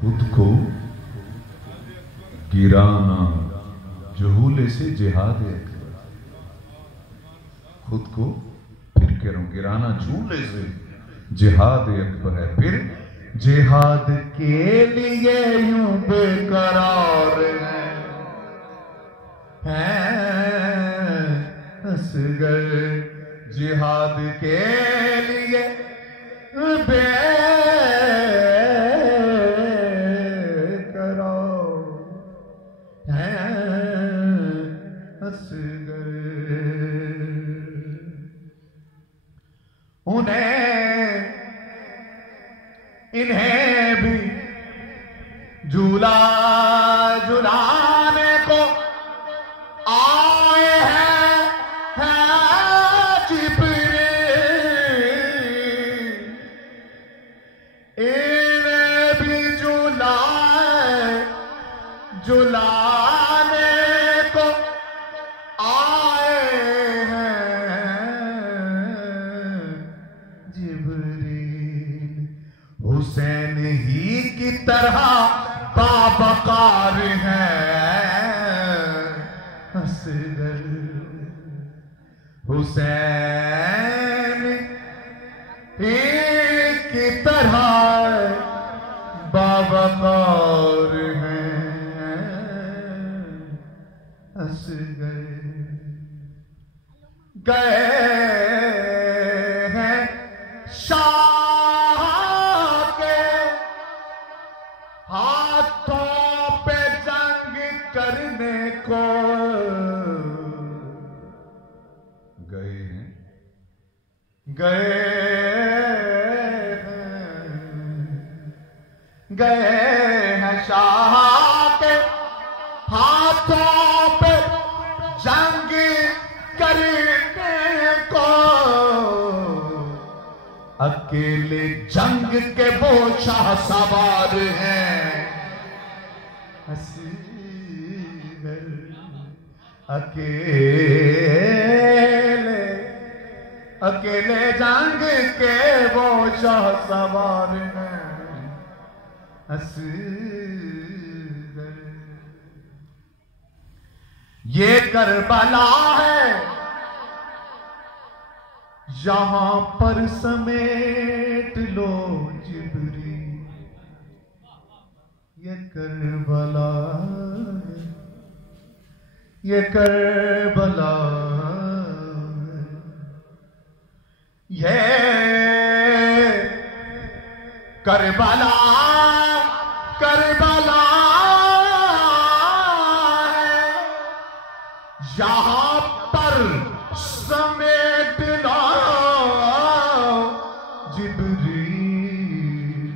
खुद को गिराना जहूले से जिहाद अकबर। खुद को फिर कह रहा हूं गिराना झूले से जिहाद अकबर है। फिर जिहाद के लिए यूं बेकरार हैं असगर, जिहाद के लिए इन्हें भी झूला झुलाने को आए हैं जिब्रील। इन्हें भी झुलाने को आए हैं जिब्रील। हुसैन ही की तरह बाबकार है असगर, हुसैन ही की तरह बाबकार है असगर। गए हैं हाथों पे जंग करने को गए हैं शाह के हाथों पे जंग करने को। अकेले जंग के वो शाह सवार हैं अकेले जंग के वो शाह सवार हैं असगर। ये करबला है यहां पर समेट लो जिब्रील। ये करबला ये करबला ये करबला करबला है यहां पर समेट लो जिब्रील।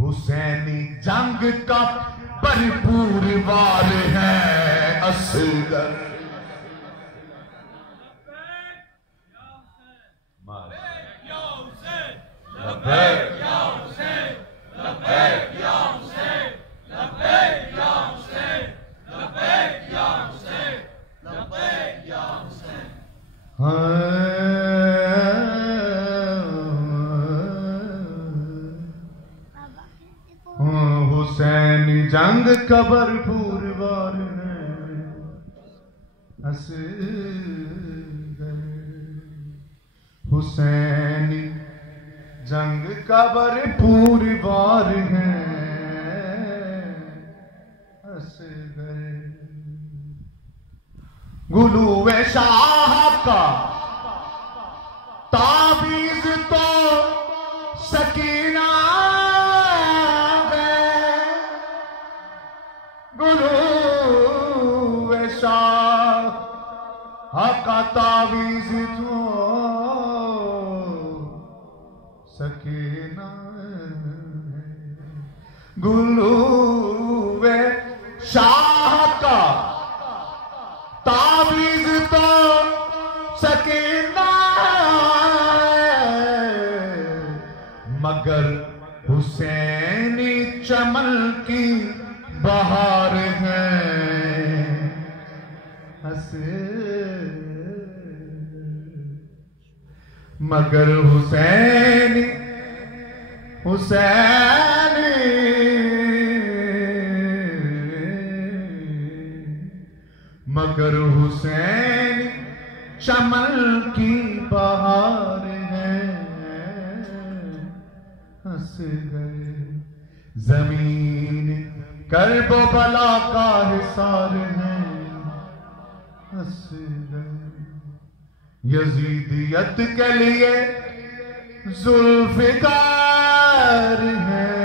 हुसैनी जंग का भरपूर वार है असगर। हुसैनी जंग का भरपूर वार है असगर। हुसैनी जंग का भरपूर वार है असगर। गुलूए शाह का ताबीज तो सकीना है। गुलूए शाह का ताबीज तो सकीना है। गुलूए शाह का ताबीज तो सकीना है। मगर हुसैनी चमन की बहार है मगर हुसैनी हुसैनी जाकर हुसैन चमन की बहार है, हंस गए। जमीन कर्बो बला का हिसार है, हंस गए। यजीदियत के लिए जुल्फिकार है,